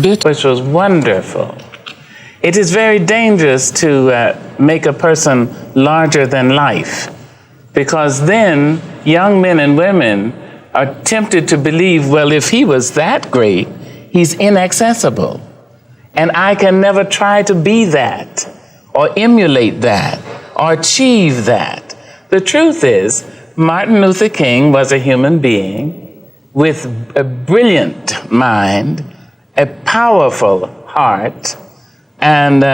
which was wonderful. It is very dangerous to make a person larger than life, because then young men and women are tempted to believe, well, if he was that great, he's inaccessible. And I can never try to be that, or emulate that, or achieve that. The truth is, Martin Luther King was a human being with a brilliant mind, a powerful heart, and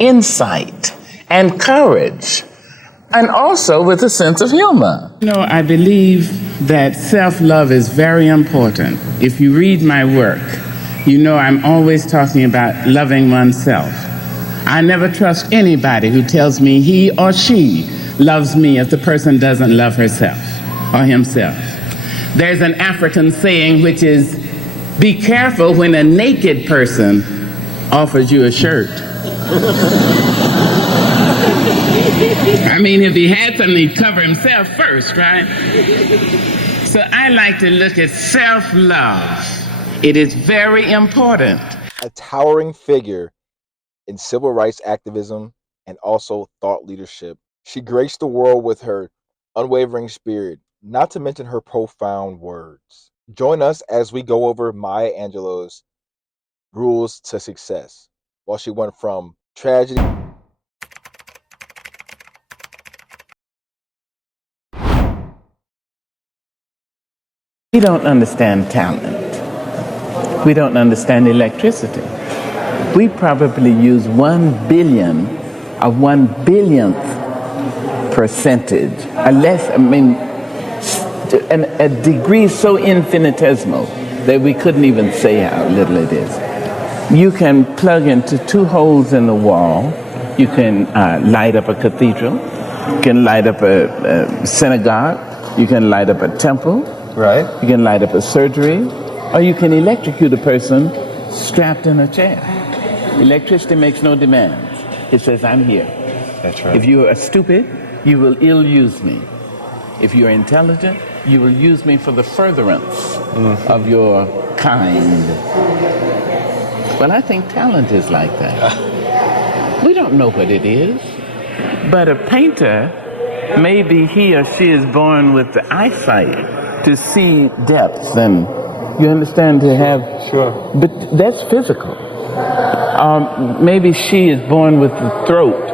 insight, and courage, and also with a sense of humor. You know, I believe that self-love is very important. If you read my work, you know I'm always talking about loving oneself. I never trust anybody who tells me he or she loves me if the person doesn't love herself or himself. There's an African saying which is, be careful when a naked person offers you a shirt. I mean, if he had something, he'd cover himself first, right? So I like to look at self-love. It is very important. A towering figure in civil rights activism and also thought leadership, she graced the world with her unwavering spirit, not to mention her profound words. Join us as we go over Maya Angelou's rules to success, while she went from tragedy. We don't understand talent. We don't understand electricity. We probably use 1 billion of 1 billionth percentage, a degree so infinitesimal that we couldn't even say how little it is. You can plug into 2 holes in the wall. You can light up a cathedral. You can light up a synagogue. You can light up a temple. Right. You can light up a surgery, or you can electrocute a person strapped in a chair. Electricity makes no demands. It says, I'm here. That's right. If you are stupid, you will ill-use me. If you're intelligent, you will use me for the furtherance of your kind. Well, I think talent is like that. We don't know what it is, but a painter, maybe he or she is born with the eyesight to see depths, and you understand, to have, Sure. but that's physical. Maybe she is born with the throat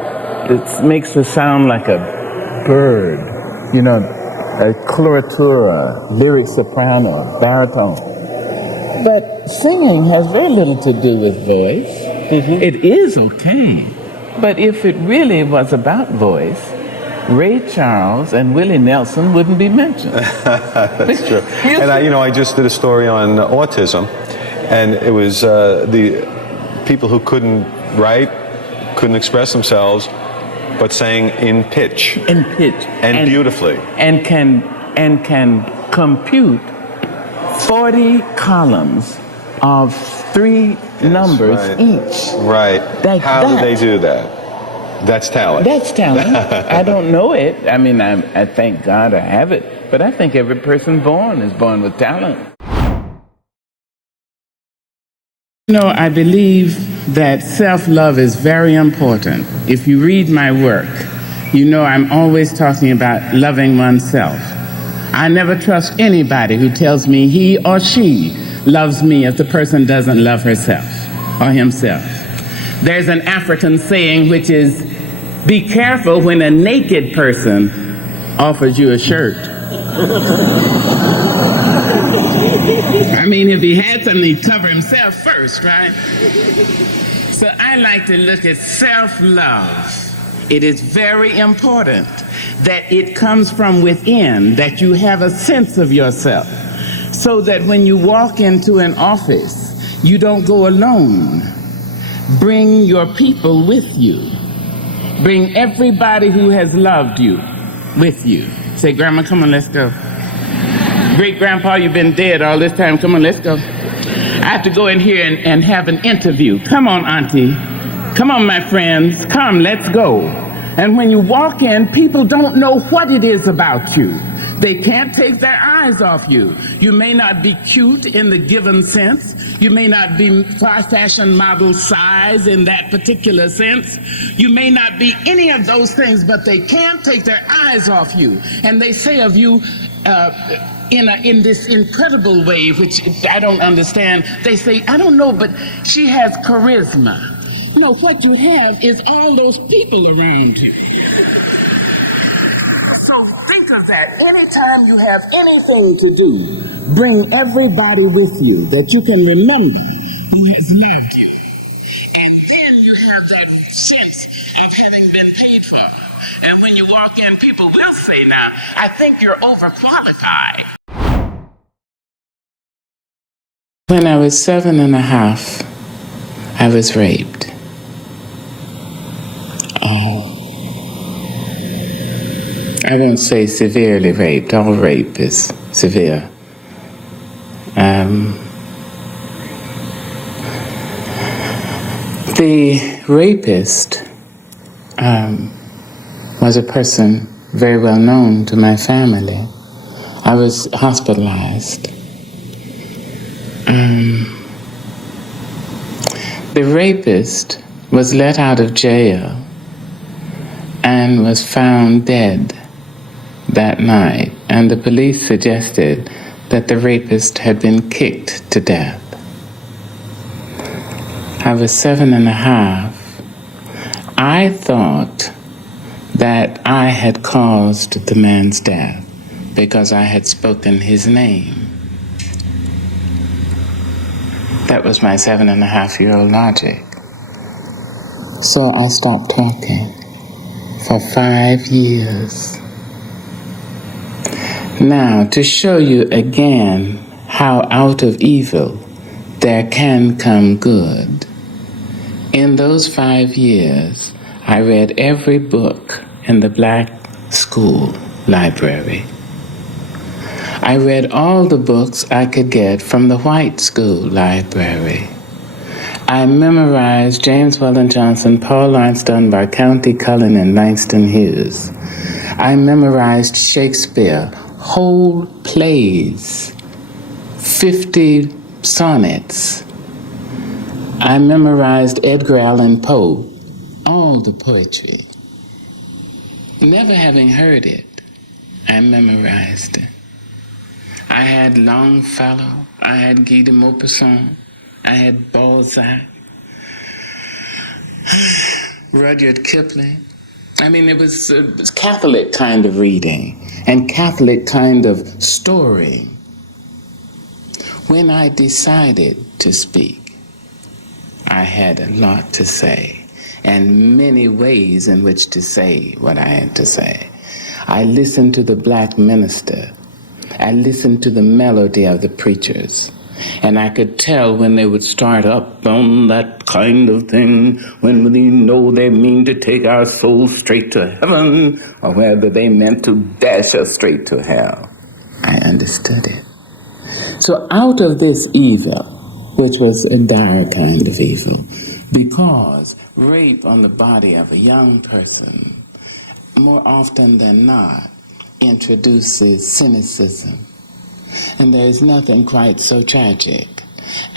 that makes her sound like a bird, you know, a coloratura, lyric soprano, baritone. But singing has very little to do with voice. It is okay, but if it really was about voice, Ray Charles and Willie Nelson wouldn't be mentioned. That's true. And I just did a story on autism, and it was the people who couldn't write, couldn't express themselves, but sang in pitch. In pitch. And beautifully. And can compute 40 columns of 3 numbers each. Right. How do they do that? That's talent. That's talent. I don't know it. I mean, I thank God I have it. But I think every person born is born with talent. You know, I believe that self-love is very important. If you read my work, you know I'm always talking about loving oneself. I never trust anybody who tells me he or she loves me if the person doesn't love herself or himself. There's an African saying which is, be careful when a naked person offers you a shirt. I mean, if he had something, he'd cover himself first, right? So I like to look at self-love. It is very important that it comes from within, that you have a sense of yourself, so that when you walk into an office, you don't go alone. Bring your people with you. Bring everybody who has loved you with you. Say, Grandma, come on, let's go. Great-grandpa, you've been dead all this time. Come on, let's go. I have to go in here and have an interview. Come on, Auntie. Come on, my friends. Come, let's go. And when you walk in, people don't know what it is about you. They can't take their eyes off you. You may not be cute in the given sense. You may not be far-fashion model size in that particular sense. You may not be any of those things, but they can't take their eyes off you. And they say of you, in this incredible way, which I don't understand, they say, I don't know, but she has charisma. No, what you have is all those people around you. So think of that. Anytime you have anything to do, bring everybody with you that you can remember who has loved you. And then you have that sense of having been paid for. And when you walk in, people will say, now, I think you're overqualified. When I was 7.5, I was raped. I won't say severely raped. All rape is severe. The rapist was a person very well known to my family. I was hospitalized. The rapist was let out of jail and was found dead that night, and the police suggested that the rapist had been kicked to death. I was 7.5. I thought that I had caused the man's death because I had spoken his name. That was my 7.5-year-old logic. So I stopped talking for 5 years. Now, to show you again how out of evil there can come good, in those 5 years, I read every book in the black school library. I read all the books I could get from the white school library. I memorized James Weldon Johnson, Paul Laurence Dunbar, County Cullen, and Langston Hughes. I memorized Shakespeare, whole plays, 50 sonnets. I memorized Edgar Allan Poe, all the poetry. Never having heard it, I memorized it. I had Longfellow, I had Guy de Maupassant, I had Balzac, Rudyard Kipling. I mean, it was a Catholic kind of reading and Catholic kind of story. When I decided to speak, I had a lot to say and many ways in which to say what I had to say. I listened to the black minister. I listened to the melody of the preachers. And I could tell when they would start up on that kind of thing, when you know they mean to take our souls straight to heaven, or whether they meant to dash us straight to hell. I understood it. So out of this evil, which was a dire kind of evil, because rape on the body of a young person, more often than not, introduces cynicism. And there is nothing quite so tragic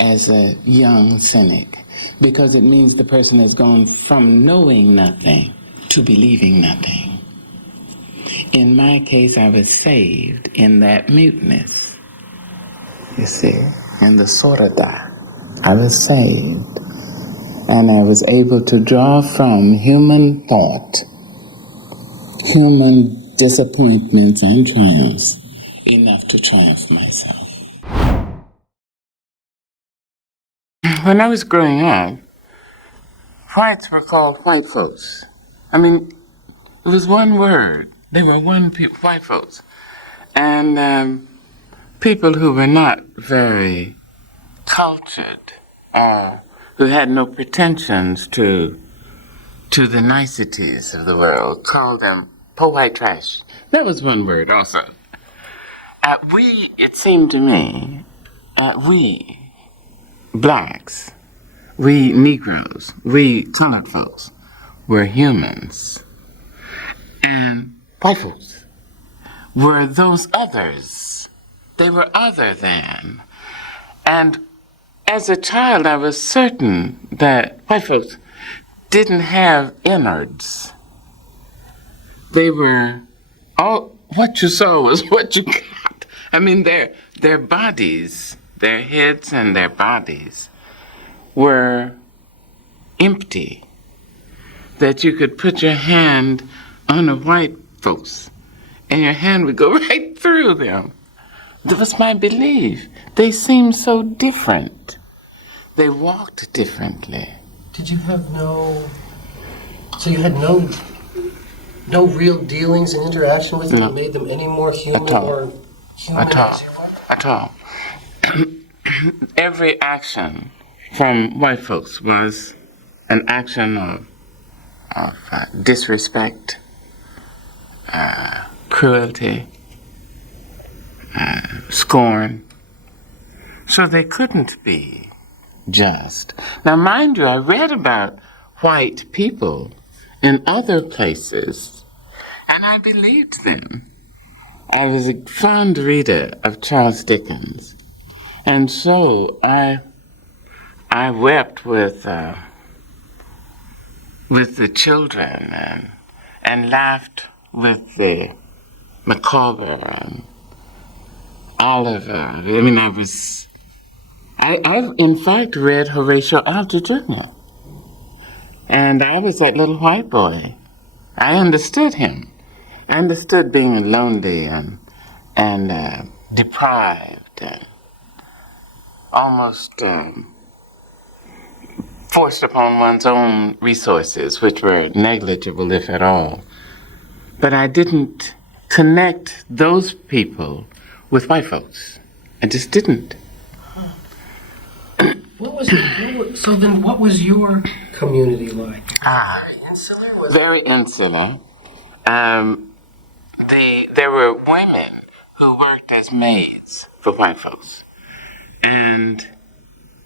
as a young cynic, because it means the person has gone from knowing nothing to believing nothing. In my case, I was saved in that muteness. You see, in the sorada, I was saved. And I was able to draw from human thought, human disappointments and triumphs, enough to triumph myself. When I was growing up, whites were called white folks. I mean, it was one word. They were white folks. And people who were not very cultured, who had no pretensions to the niceties of the world, called them po white trash. That was one word also. It seemed to me, we blacks, we Negroes, we colored folks were humans. And white folks were those others. They were other than. And as a child, I was certain that white folks didn't have innards. They were all, what you saw was what you got. I mean, their bodies, their heads and their bodies were empty, that you could put your hand on a white folks and your hand would go right through them. That was my belief. They seemed so different. They walked differently. Did you have so you had no real dealings and interaction with them that made them any more human or human as you were? At all. Every action from white folks was an action of disrespect, cruelty, scorn. So they couldn't be just. Now, mind you, I read about white people in other places, and I believed them. I was a fond reader of Charles Dickens, and so I wept with the children and laughed with the Micawber and Oliver. I mean, I in fact read Horatio Alger Jr. And I was that little white boy. I understood him. I understood being lonely and deprived and almost forced upon one's own resources, which were negligible, if at all. But I didn't connect those people with white folks. I just didn't. So then what was your community like? Very insular? Very insular. There were women who worked as maids for white folks. And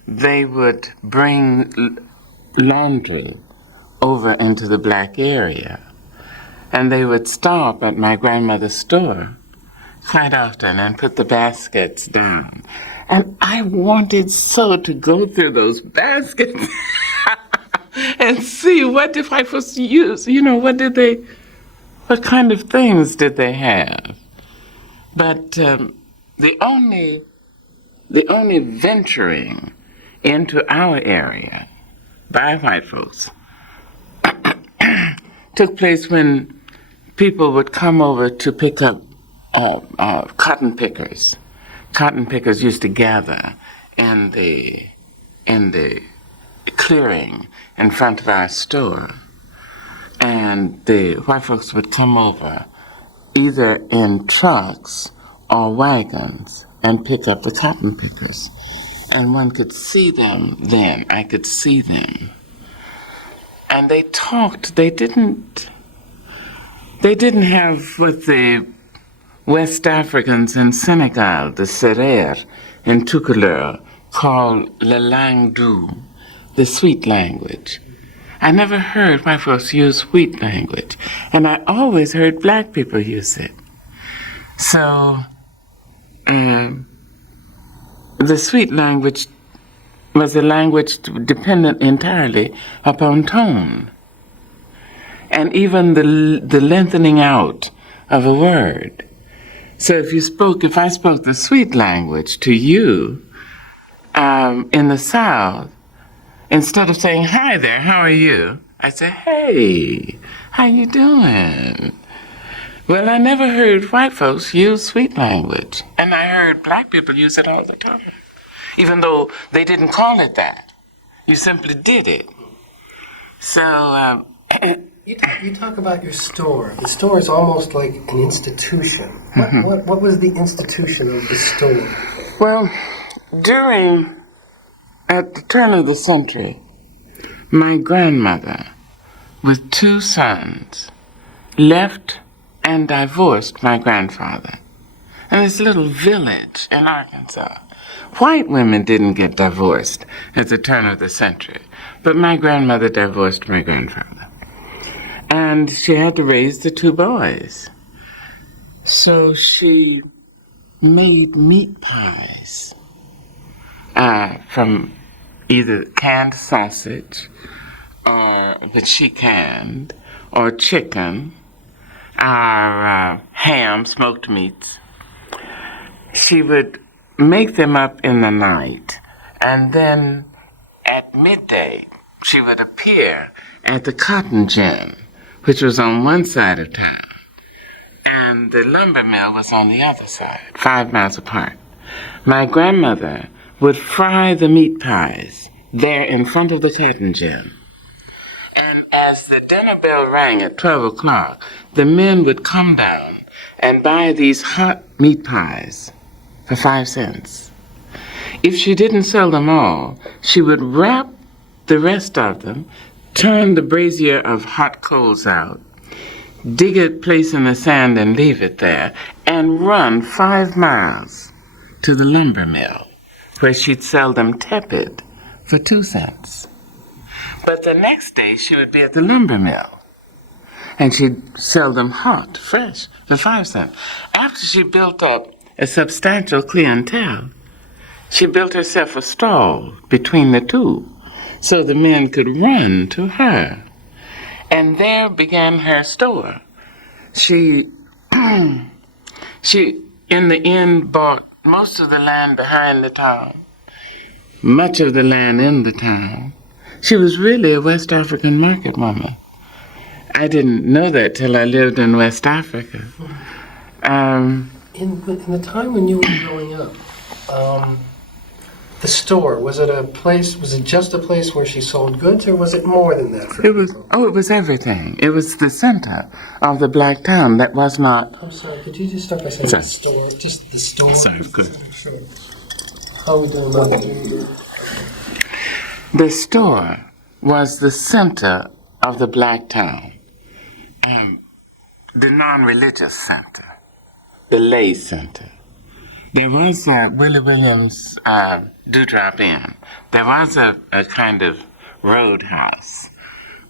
they would bring laundry over into the black area. And they would stop at my grandmother's store quite often and put the baskets down. And I wanted so to go through those baskets and see what did white folks use. You know, what kind of things did they have? But the only venturing into our area by white folks took place when people would come over to pick up cotton pickers. Cotton pickers used to gather in the clearing in front of our store. And the white folks would come over either in trucks or wagons and pick up the cotton pickers. And one could see them then. I could see them. And they talked. They didn't have what the West Africans in Senegal, the Serer in Tukulur, call la langue doux, the sweet language. I never heard white folks use sweet language, and I always heard black people use it. So the sweet language was a language dependent entirely upon tone, and even the lengthening out of a word. So if I spoke the sweet language to you in the South, instead of saying, "Hi there, how are you?" I say, "Hey, how you doing?" Well, I never heard white folks use sweet language, and I heard black people use it all the time, even though they didn't call it that. You simply did it. So You talk about your store. The store is almost like an institution. What was the institution of the store? Well, at the turn of the century, my grandmother, with 2 sons, left and divorced my grandfather in this little village in Arkansas. White women didn't get divorced at the turn of the century, but my grandmother divorced my grandfather. And she had to raise the 2 boys. So she made meat pies from either canned sausage, or that she canned, or chicken, or ham, smoked meats. She would make them up in the night, and then at midday, she would appear at the cotton gin, which was on one side of town, and the lumber mill was on the other side, 5 miles apart. My grandmother would fry the meat pies there in front of the cotton gin. And as the dinner bell rang at 12 o'clock, the men would come down and buy these hot meat pies for 5 cents. If she didn't sell them all, she would wrap the rest of them, turn the brazier of hot coals out, dig a place in the sand and leave it there, and run 5 miles to the lumber mill, where she'd sell them tepid for 2 cents. But the next day she would be at the lumber mill, and she'd sell them hot, fresh, for 5 cents. After she built up a substantial clientele, she built herself a stall between the two, so the men could run to her. And there began her store. She, she, in the end, bought most of the land behind the town, much of the land in the town. She was really a West African market woman. I didn't know that till I lived in West Africa. In the time when you were growing up, the store, was it just a place where she sold goods, or was it more than that for It was, people? it was everything. It was the center of the black town that was not. I'm sorry, could you just start by saying Sorry. the store? Just the store? Sorry, good. Sure. How are we doing about that? The store was the center of the black town, the non-religious center, the lay center. There was Willie Williams Dewdrop Inn. There was a kind of roadhouse,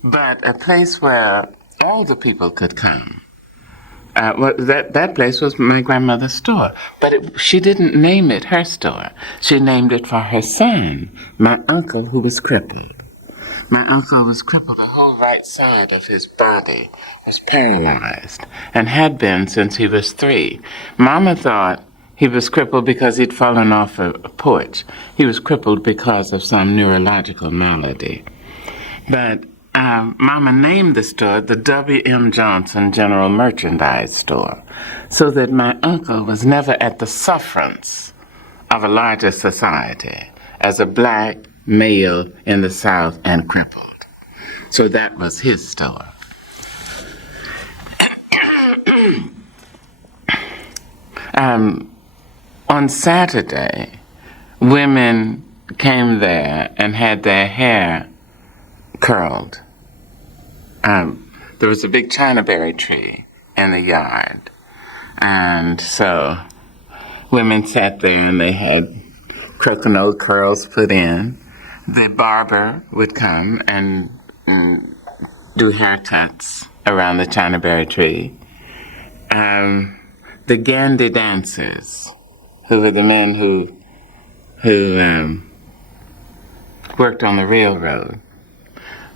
but a place where all the people could come. That place was my grandmother's store, but she didn't name it her store. She named it for her son, my uncle, who was crippled. My uncle was crippled. The whole right side of his body was paralyzed and had been since he was 3. Mama thought he was crippled because he'd fallen off a porch. He was crippled because of some neurological malady. But Mama named the store the W.M. Johnson General Merchandise Store, so that my uncle was never at the sufferance of a larger society as a black male in the South and crippled. So that was his store. On Saturday, women came there and had their hair curled. There was a big chinaberry tree in the yard, and so women sat there and they had coconut curls put in. The barber would come and do haircuts around the chinaberry tree. The Gandhi dancers, who were the men who worked on the railroad,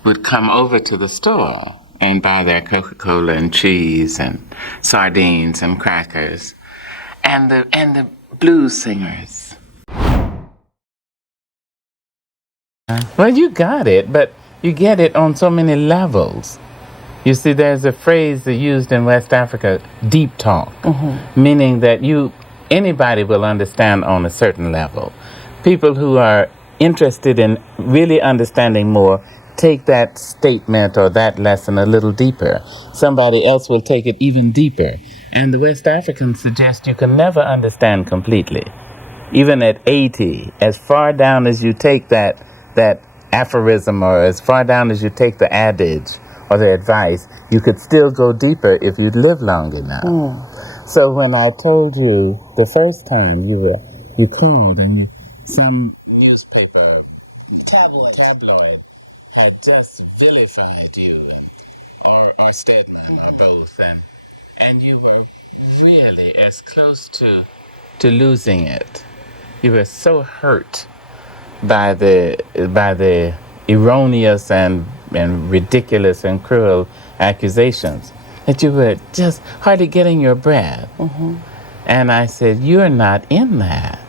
would come over to the store and buy their Coca-Cola and cheese and sardines and crackers, and the blues singers. Well, you got it, but you get it on so many levels. You see, there's a phrase that used in West Africa, deep talk, meaning that anybody will understand on a certain level. People who are interested in really understanding more take that statement or that lesson a little deeper. Somebody else will take it even deeper. And the West Africans suggest you can never understand completely. Even at 80, as far down as you take that aphorism, or as far down as you take the adage or the advice, you could still go deeper if you'd live long enough. So when I told you the first time you called and some newspaper tabloid had just vilified you, or Stedman, or both, and you were really as close to losing it. You were so hurt by the erroneous and ridiculous and cruel accusations that you were just hardly getting your breath. And I said, "You're not in that."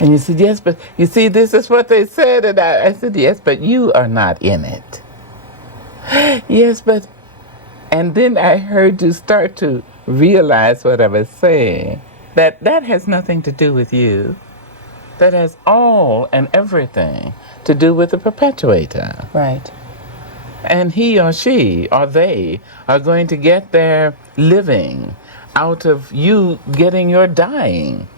And you said, "Yes, but you see, this is what they said." And I said, "Yes, but you are not in it." Yes, but. And then I heard you start to realize what I was saying. That has nothing to do with you. That has all and everything to do with the perpetuator. Right. And he or she or they are going to get their living out of you getting your dying.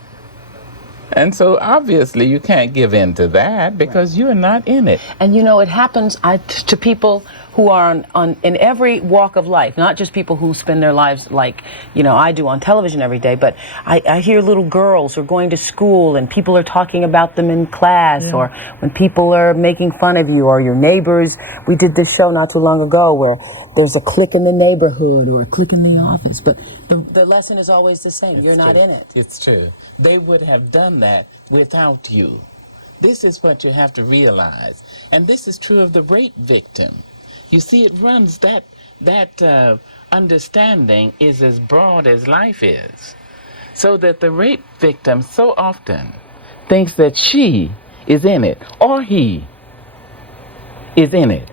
And so obviously you can't give in to that because you're not in it. And you know, it happens to people who are in every walk of life, not just people who spend their lives like, you know, I do on television every day, but I hear little girls who are going to school and people are talking about them in class, or when people are making fun of you or your neighbors. We did this show not too long ago where there's a clique in the neighborhood or a clique in the office, but the lesson is always the same. You're not in it. It's true. They would have done that without you. This is what you have to realize. And this is true of the rape victim. You see, it runs that understanding is as broad as life is. So that the rape victim so often thinks that she is in it or he is in it.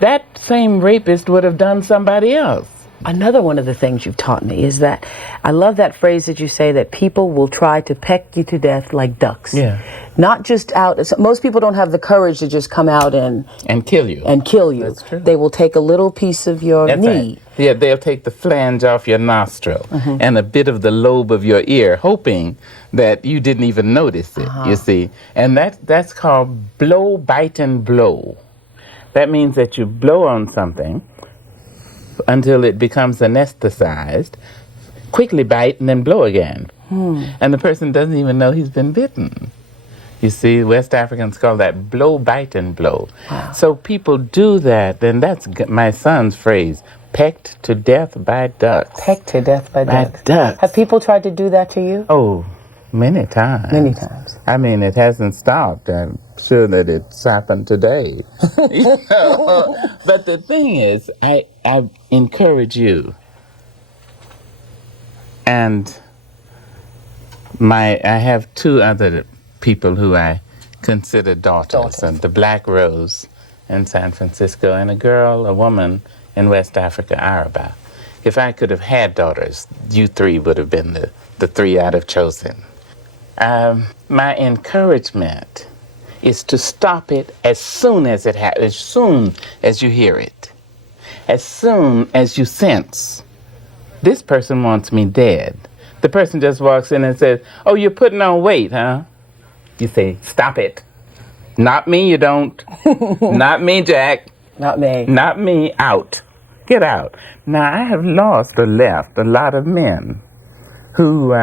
That same rapist would have done somebody else. Another one of the things you've taught me is that I love that phrase that you say that people will try to peck you to death like ducks. Yeah. Not just out. Most people don't have the courage to just come out and kill you. That's true. They will take a little piece of your knee. Right. Yeah, they'll take the flange off your nostril and a bit of the lobe of your ear, hoping that you didn't even notice it, you see. And that's called blow, bite, and blow. That means that you blow on something until it becomes anesthetized, quickly bite, and then blow again. And the person doesn't even know he's been bitten. You see, West Africans call that blow, bite, and blow. Wow. So people do that, and that's my son's phrase, pecked to death by ducks. Pecked to death by ducks. Ducks. Have people tried to do that to you? Oh, many times. Many times. I mean, it hasn't stopped. I'm sure that it's happened today. You know? But the thing is, I encourage you. And I have two other people who I consider daughters. And the Black Rose in San Francisco, and a woman in West Africa, Araba. If I could have had daughters, you three would have been the three I'd have chosen. My encouragement is to stop it as soon as it happens, as soon as you hear it, as soon as you sense, this person wants me dead. The person just walks in and says, "Oh, you're putting on weight, huh?" You say, "Stop it. Not me, you don't." Not me, Jack. Not me. Not me. Out. Get out. Now, I have lost or left a lot of men who,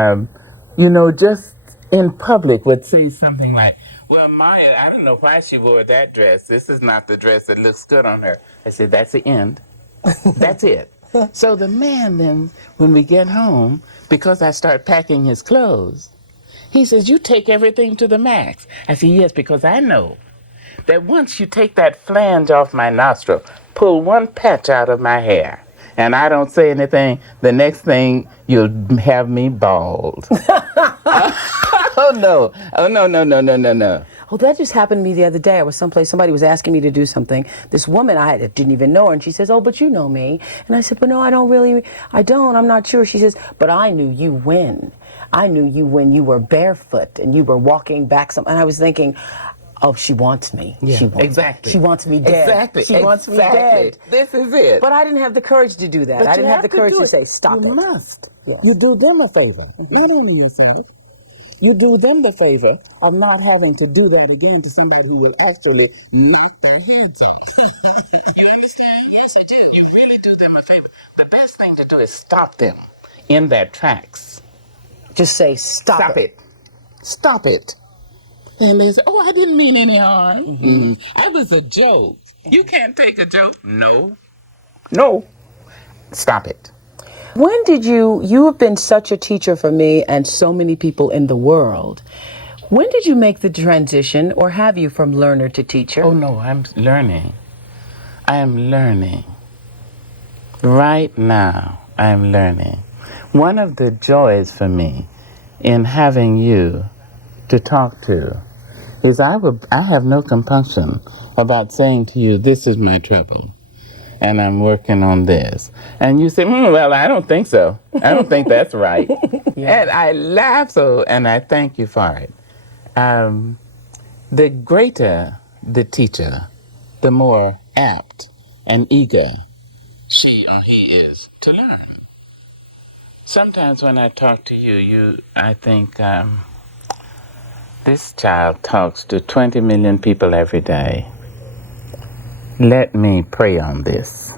just in public would say something like, "Well, Maya, I don't know why she wore that dress. This is not the dress that looks good on her." I said, "That's the end. That's it." So the man then, when we get home, because I start packing his clothes, he says, "You take everything to the max." I said, "Yes, because I know that once you take that flange off my nostril, pull one patch out of my hair, and I don't say anything, the next thing you'll have me bald." Oh, no. Oh, no, no, no, no, no, no. Oh, that just happened to me the other day. I was someplace, somebody was asking me to do something. This woman, I didn't even know her, and she says, "Oh, but you know me." And I said, "But no, I'm not sure." She says, "But I knew you when. I knew you when you were barefoot and you were walking back some," and I was thinking, "Oh, she wants me. Yeah, She wants exactly. She wants me dead. Exactly. She wants me dead." This is it. But I didn't have the courage to do that. I didn't have the courage to say, "Stop it." You must. Yes. You do them a favor. Not only yourself. You do them the favor of not having to do that again to somebody who will actually knock their heads off. You understand? Yes, I do. You really do them a favor. The best thing to do is stop them in their tracks. Just say, "Stop it. Stop it. And they say, "Oh, I didn't mean any harm. I was a joke." You can't take a joke. No. No. Stop it. When did you have been such a teacher for me and so many people in the world. When did you make the transition, or have you, from learner to teacher? Oh no, I'm learning. I am learning. Right now, I am learning. One of the joys for me in having you to talk to is I have no compunction about saying to you, this is my trouble, and I'm working on this. And you say, well, I don't think so. I don't think that's right. Yeah. And I laugh and I thank you for it. The greater the teacher, the more apt and eager she or he is to learn. Sometimes when I talk to you, I think, this child talks to 20 million people every day. Let me pray on this.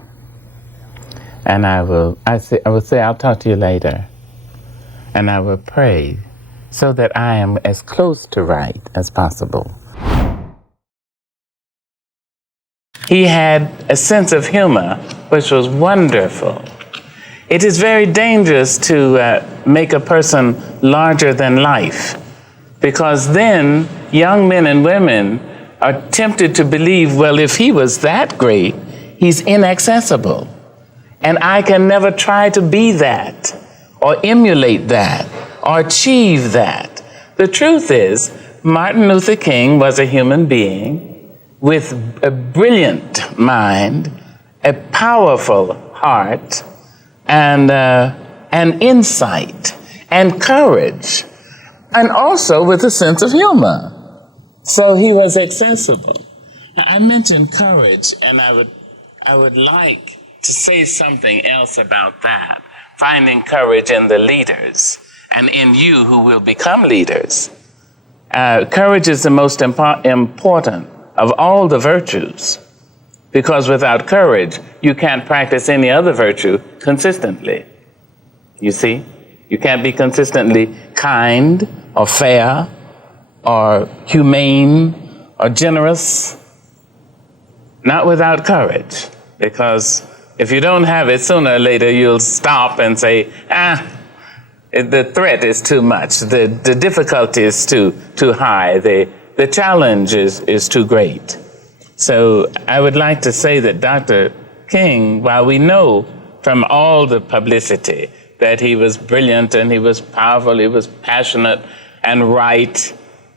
And I will say, I'll talk to you later. And I will pray so that I am as close to right as possible. He had a sense of humor, which was wonderful. It is very dangerous to make a person larger than life, because then young men and women are tempted to believe, well, if he was that great, he's inaccessible. And I can never try to be that, or emulate that, or achieve that. The truth is, Martin Luther King was a human being with a brilliant mind, a powerful heart, and insight, and courage, and also with a sense of humor. So he was accessible. I mentioned courage, and I would like to say something else about that. Finding courage in the leaders, and in you who will become leaders. Courage is the most important of all the virtues, because without courage, you can't practice any other virtue consistently. You see? You can't be consistently kind, or fair, or humane, or generous. Not without courage, because if you don't have it, sooner or later you'll stop and say, the threat is too much, the difficulty is too high, the challenge is too great. So I would like to say that Dr. King, while we know from all the publicity that he was brilliant and he was powerful, he was passionate and right,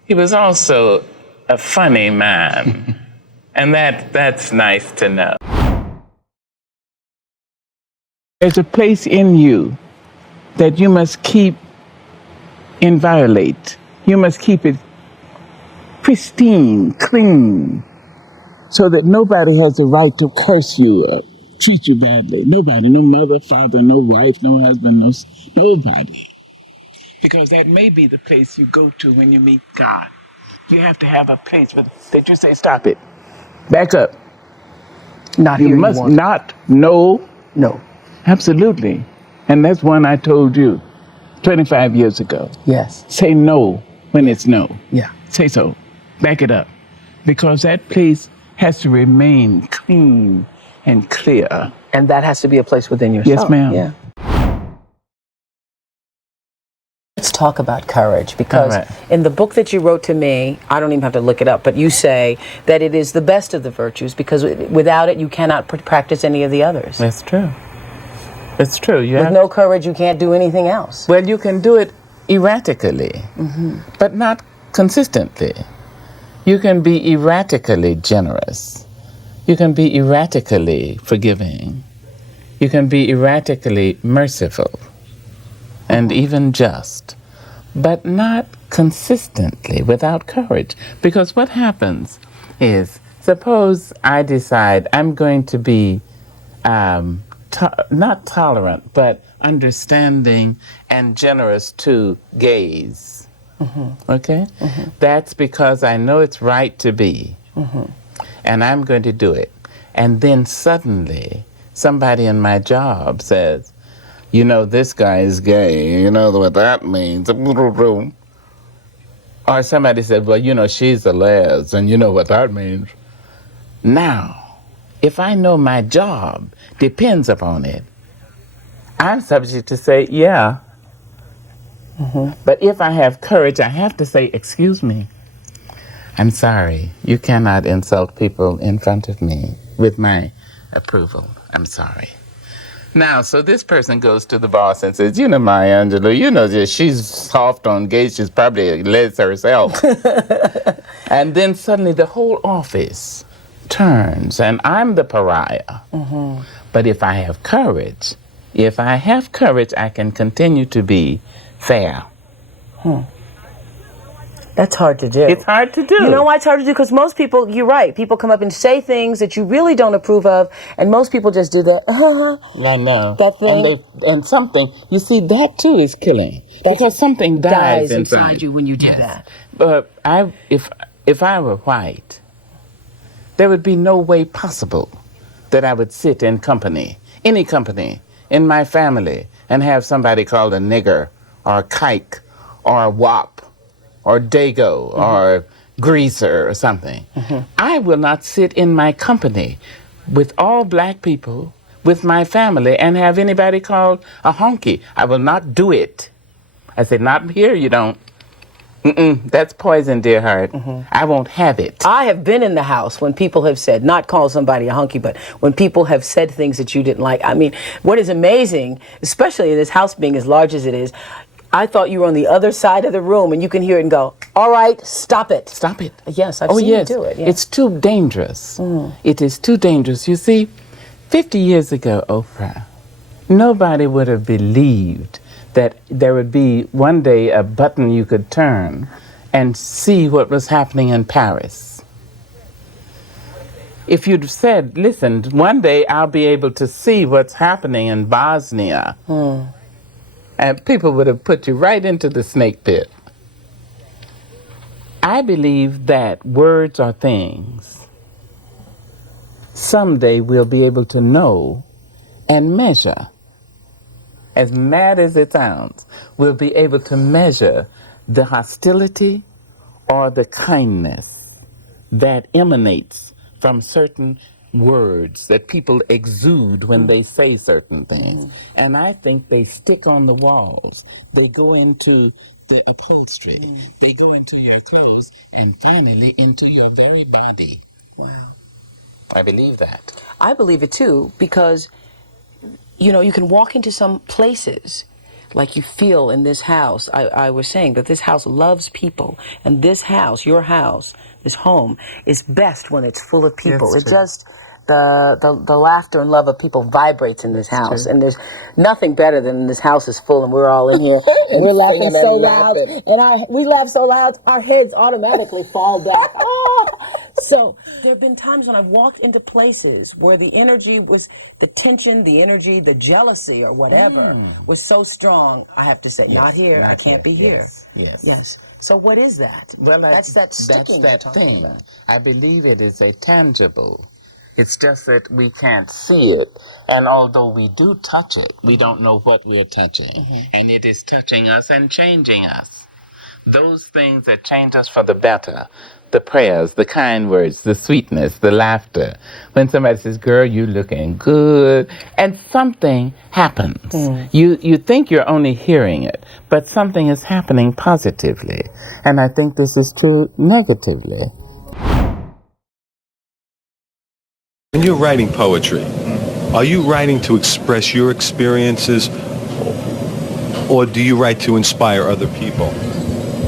he was also a funny man. And that's nice to know. There's a place in you that you must keep inviolate. You must keep it pristine, clean, so that nobody has the right to curse you or treat you badly. Nobody, no mother, father, no wife, no husband, nobody. Because that may be the place you go to when you meet God. You have to have a place that you say, stop it, back up. Not You here must you want. not, no. No. Absolutely. And that's one I told you 25 years ago. Yes. Say no when it's no. Yeah. Say so. Back it up. Because that place has to remain clean and clear. And that has to be a place within yourself. Yes, ma'am. Yeah. Let's talk about courage, because in the book that you wrote to me, I don't even have to look it up, but you say that it is the best of the virtues, because without it you cannot practice any of the others. That's true. It's true. With no courage you can't do anything else. Well, you can do it erratically, but not consistently. You can be erratically generous. You can be erratically forgiving. You can be erratically merciful and even just, but not consistently without courage. Because what happens is, suppose I decide I'm going to be not tolerant, but understanding and generous to gays. Okay? That's because I know it's right to be. And I'm going to do it. And then suddenly, somebody in my job says, you know, this guy is gay. You know what that means. Or somebody said, well, you know, she's a les, and you know what that means. Now, if I know my job depends upon it, I'm subject to say, yeah. But if I have courage, I have to say, excuse me, I'm sorry. You cannot insult people in front of me with my approval. I'm sorry. Now, so this person goes to the boss and says, you know, Maya Angelou, you know, she's soft on gays. She's probably Les herself. And then suddenly the whole office turns and I'm the pariah. But if I have courage, I can continue to be fair. That's hard to do. It's hard to do. You know why it's hard to do? Because most people, you're right, people come up and say things that you really don't approve of, and most people just do the, I know. that thing. And something, you see, that too is killing. Because something dies inside you when you do that. But if I were white, there would be no way possible that I would sit in company, any company, in my family, and have somebody called a nigger, or a kike, or a wop, or dago, or greaser, or something. I will not sit in my company with all black people, with my family, and have anybody called a honky. I will not do it. I said, not here, you don't. That's poison, dear heart. I won't have it. I have been in the house when people have said, not call somebody a hunky, but when people have said things that you didn't like. I mean, what is amazing, especially in this house being as large as it is, I thought you were on the other side of the room and you can hear it and go, all right, stop it. Stop it. Yes, I've seen you do it. Yeah. It's too dangerous. It is too dangerous. You see, 50 years ago, Oprah, nobody would have believed that there would be one day a button you could turn and see what was happening in Paris. If you'd said, listen, one day I'll be able to see what's happening in Bosnia, and people would have put you right into the snake pit. I believe that words are things. Someday we'll be able to know and measure. As mad as it sounds, we'll be able to measure the hostility or the kindness that emanates from certain words that people exude when they say certain things. And I think they stick on the walls. They go into the upholstery. They go into your clothes and finally into your very body. Wow. I believe that. I believe it too, because you know, you can walk into some places like you feel in this house. I was saying that this house loves people, and this house, your house, this home, is best when it's full of people. That's It true. just, the laughter and love of people vibrates in this house, and there's nothing better than this house is full and we're all in here and we're laughing so loud, and we laugh so loud our heads automatically fall back. So there have been times when I've walked into places where the energy was, the tension, the energy, the jealousy or whatever was so strong, I have to say, not here, I can't be here. Yes. So what is that? Well, that's that sticking you're that talking thing. about. I believe it is a tangible. It's just that we can't see it. And although we do touch it, we don't know what we're touching. And it is touching us and changing us. Those things that change us for the better, the prayers, the kind words, the sweetness, the laughter. When somebody says, girl, you looking good, and something happens. You think you're only hearing it, but something is happening positively. And I think this is true negatively. When you're writing poetry, are you writing to express your experiences, or do you write to inspire other people?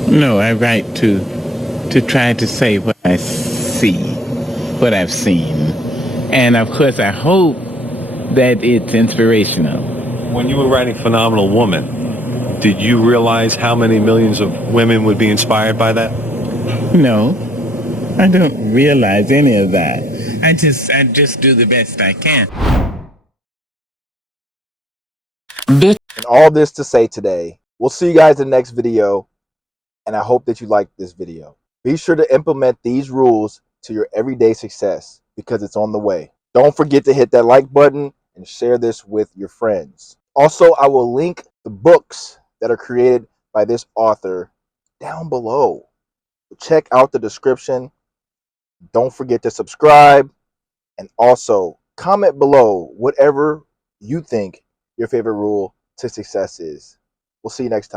No, I write to try to say what I see, what I've seen. And of course, I hope that it's inspirational. When you were writing Phenomenal Woman, did you realize how many millions of women would be inspired by that? No, I don't realize any of that. I just do the best I can. And all this to say today, we'll see you guys in the next video, and I hope that you liked this video. Be sure to implement these rules to your everyday success, because it's on the way. Don't forget to hit that like button and share this with your friends. Also, I will link the books that are created by this author down below. Check out the description. Don't forget to subscribe, and also comment below whatever you think your favorite rule to success is. We'll see you next time.